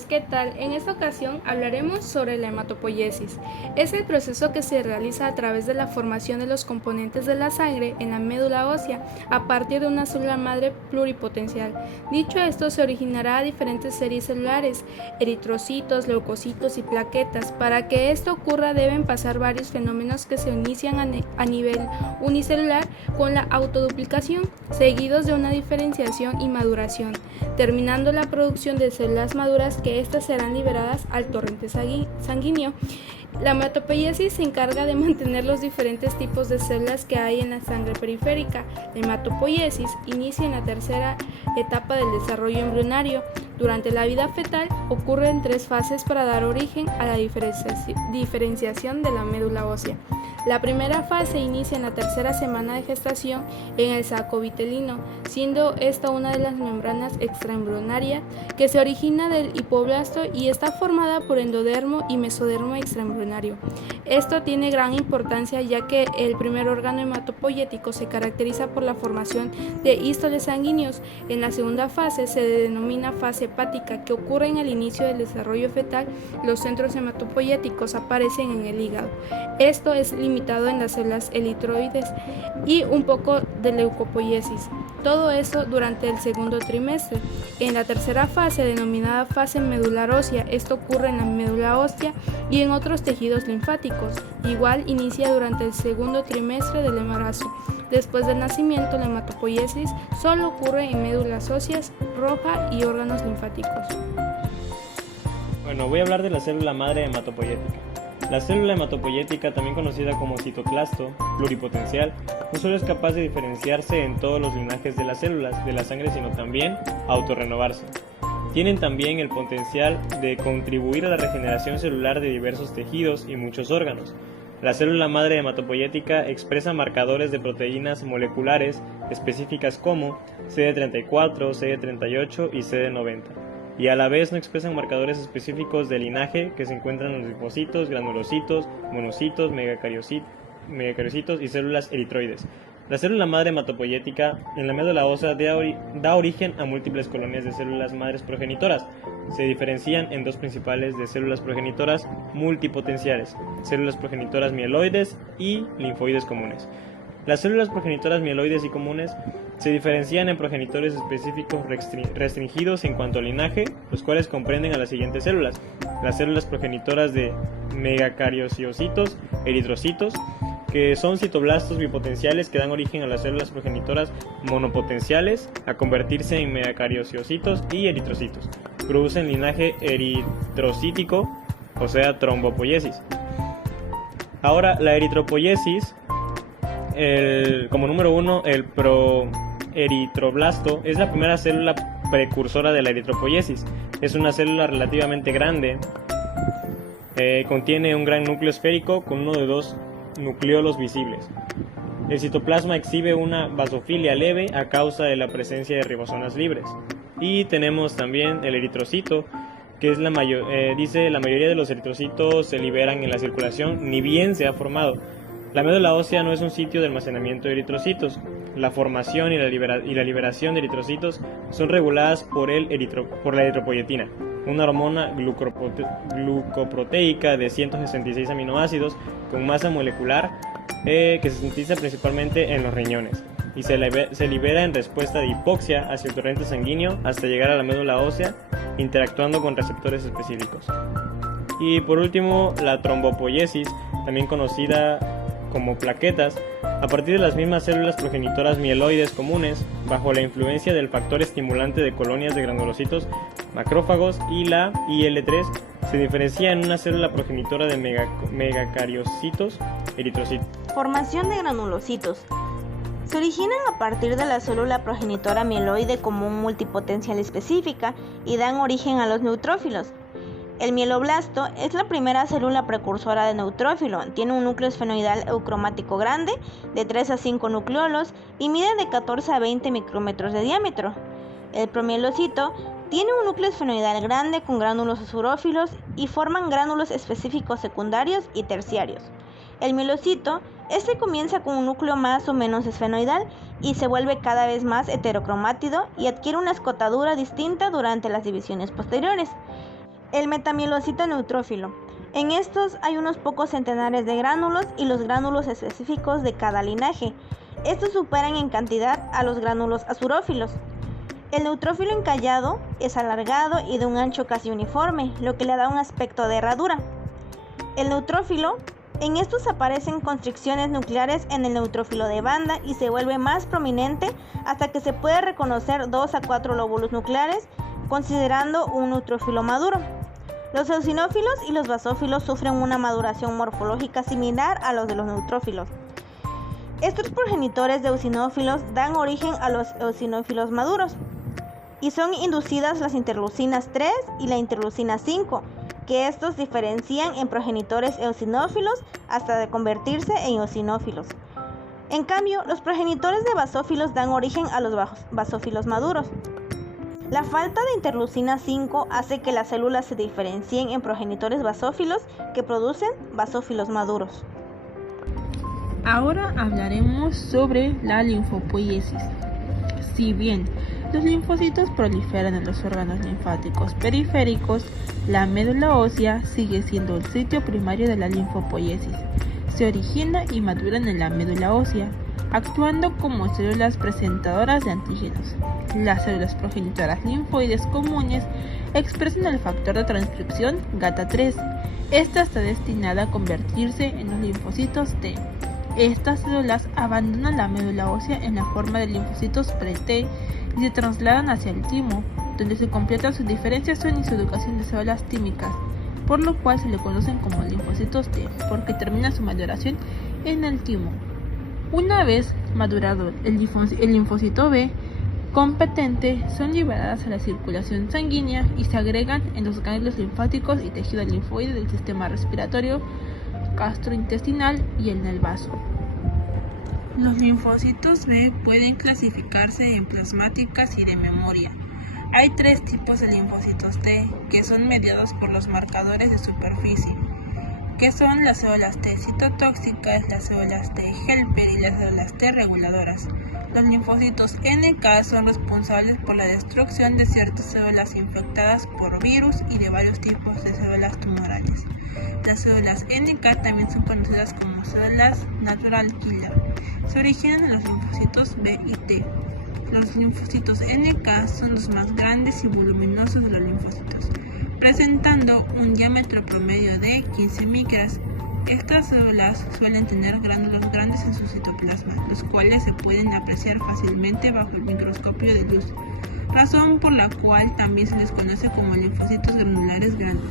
amigos, ¿qué tal? En esta ocasión hablaremos sobre la hematopoiesis. Es el proceso que se realiza a través de la formación de los componentes de la sangre en la médula ósea a partir de una célula madre pluripotencial. Dicho esto, se originará a diferentes series celulares, eritrocitos, leucocitos y plaquetas. Para que esto ocurra deben pasar varios fenómenos que se inician a nivel unicelular con la autoduplicación, seguidos de una diferenciación y maduración, terminando la producción de células maduras que éstas serán liberadas al torrente sanguíneo. La hematopoiesis se encarga de mantener los diferentes tipos de células que hay en la sangre periférica. La hematopoiesis inicia en la tercera etapa del desarrollo embrionario. Durante la vida fetal ocurre en 3 fases para dar origen a la diferenciación de la médula ósea. La primera fase inicia en la tercera semana de gestación en el saco vitelino, siendo esta una de las membranas extraembrionarias que se origina del hipoblasto y está formada por endodermo y mesodermo extraembrionario. Esto tiene gran importancia ya que el primer órgano hematopoyético se caracteriza por la formación de histones sanguíneos. En la segunda fase se denomina fase hepática, que ocurre en el inicio del desarrollo fetal. Los centros hematopoyéticos aparecen en el hígado. Esto es limitado en las células eritroides y un poco de leucopoiesis. Todo eso durante el segundo trimestre. En la tercera fase, denominada fase medular ósea, esto ocurre en la médula ósea y en otros tejidos linfáticos. Igual inicia durante el segundo trimestre del embarazo. Después del nacimiento, la hematopoiesis solo ocurre en médulas óseas roja y órganos linfáticos. Bueno, voy a hablar de la célula madre hematopoyética. La célula hematopoyética, también conocida como citoclasto pluripotencial, no solo es capaz de diferenciarse en todos los linajes de las células de la sangre, sino también autorrenovarse. Tienen también el potencial de contribuir a la regeneración celular de diversos tejidos y muchos órganos. La célula madre hematopoyética expresa marcadores de proteínas moleculares específicas como CD34, CD38 y CD90. Y a la vez no expresan marcadores específicos de linaje que se encuentran en los linfocitos, granulocitos, monocitos, megacariocitos y células eritroides. La célula madre hematopoyética en la médula ósea da origen a múltiples colonias de células madres progenitoras. Se diferencian en 2 principales de células progenitoras multipotenciales, células progenitoras mieloides y linfoides comunes. Las células progenitoras mieloides y comunes se diferencian en progenitores específicos restringidos en cuanto al linaje, los cuales comprenden a las siguientes células: las células progenitoras de megacariocitos, eritrocitos, que son citoblastos bipotenciales que dan origen a las células progenitoras monopotenciales a convertirse en megacariocitos y eritrocitos. Producen linaje eritrocítico, o sea, trombopoiesis. Ahora, la eritropoiesis, como número 1, el proeritroblasto es la primera célula precursora de la eritropoiesis. Es una célula relativamente grande, contiene un gran núcleo esférico con uno de 2 nucleolos visibles. El citoplasma exhibe una basofilia leve a causa de la presencia de ribosomas libres. Y tenemos también el eritrocito, que es la mayoría de los eritrocitos se liberan en la circulación, ni bien se ha formado. La médula ósea no es un sitio de almacenamiento de eritrocitos. La formación y la liberación de eritrocitos son reguladas por la eritropoyetina, una hormona glucoproteica de 166 aminoácidos con masa molecular que se sintetiza principalmente en los riñones y se libera en respuesta de hipoxia hacia el torrente sanguíneo hasta llegar a la médula ósea, interactuando con receptores específicos. Y por último, la trombopoiesis, también conocida como plaquetas, a partir de las mismas células progenitoras mieloides comunes, bajo la influencia del factor estimulante de colonias de granulocitos macrófagos y la IL-3, se diferencia en una célula progenitora de megacariocitos eritrocitos. Formación de granulocitos. Se originan a partir de la célula progenitora mieloide común multipotencial específica y dan origen a los neutrófilos. El mieloblasto es la primera célula precursora de neutrófilo. Tiene un núcleo esfenoidal eucromático grande de 3 a 5 nucleolos y mide de 14 a 20 micrómetros de diámetro. El promielocito tiene un núcleo esfenoidal grande con gránulos usurófilos y forman gránulos específicos secundarios y terciarios. El mielocito comienza con un núcleo más o menos esfenoidal y se vuelve cada vez más heterocromátido y adquiere una escotadura distinta durante las divisiones posteriores. El metamielocito neutrófilo. En estos hay unos pocos centenares de gránulos y los gránulos específicos de cada linaje. Estos superan en cantidad a los gránulos azurófilos. El neutrófilo encallado es alargado y de un ancho casi uniforme, lo que le da un aspecto de herradura. El neutrófilo, en estos aparecen constricciones nucleares en el neutrófilo de banda y se vuelve más prominente hasta que se puede reconocer 2 a 4 lóbulos nucleares, considerando un neutrófilo maduro. Los eosinófilos y los basófilos sufren una maduración morfológica similar a los de los neutrófilos. Estos progenitores de eosinófilos dan origen a los eosinófilos maduros y son inducidas las interleucinas 3 y la interleucina 5, que estos diferencian en progenitores eosinófilos hasta de convertirse en eosinófilos. En cambio, los progenitores de basófilos dan origen a los basófilos maduros. La falta de interleucina 5 hace que las células se diferencien en progenitores basófilos que producen basófilos maduros. Ahora hablaremos sobre la linfopoiesis. Si bien los linfocitos proliferan en los órganos linfáticos periféricos, la médula ósea sigue siendo el sitio primario de la linfopoiesis. Se origina y maduran en la médula ósea, actuando como células presentadoras de antígenos. Las células progenitoras linfoides comunes expresan el factor de transcripción GATA3. Esta está destinada a convertirse en los linfocitos T. Estas células abandonan la médula ósea en la forma de linfocitos pre-T y se trasladan hacia el timo, donde se completa su diferenciación y su educación de células tímicas, por lo cual se le conocen como linfocitos T, porque termina su maduración en el timo. Una vez madurado el linfocito B competente, son liberadas a la circulación sanguínea y se agregan en los ganglios linfáticos y tejido linfoide del sistema respiratorio, gastrointestinal y en el vaso. Los linfocitos B pueden clasificarse en plasmáticas y de memoria. Hay 3 tipos de linfocitos T que son mediados por los marcadores de superficie, que son las células T citotóxicas, las células T helper y las células T reguladoras. Los linfocitos NK son responsables por la destrucción de ciertas células infectadas por virus y de varios tipos de células tumorales. Las células NK también son conocidas como células natural killer. Se originan en los linfocitos B y T. Los linfocitos NK son los más grandes y voluminosos de los linfocitos, presentando un diámetro promedio de 15 micras. Estas células suelen tener gránulos grandes en su citoplasma, los cuales se pueden apreciar fácilmente bajo el microscopio de luz, razón por la cual también se les conoce como linfocitos granulares grandes.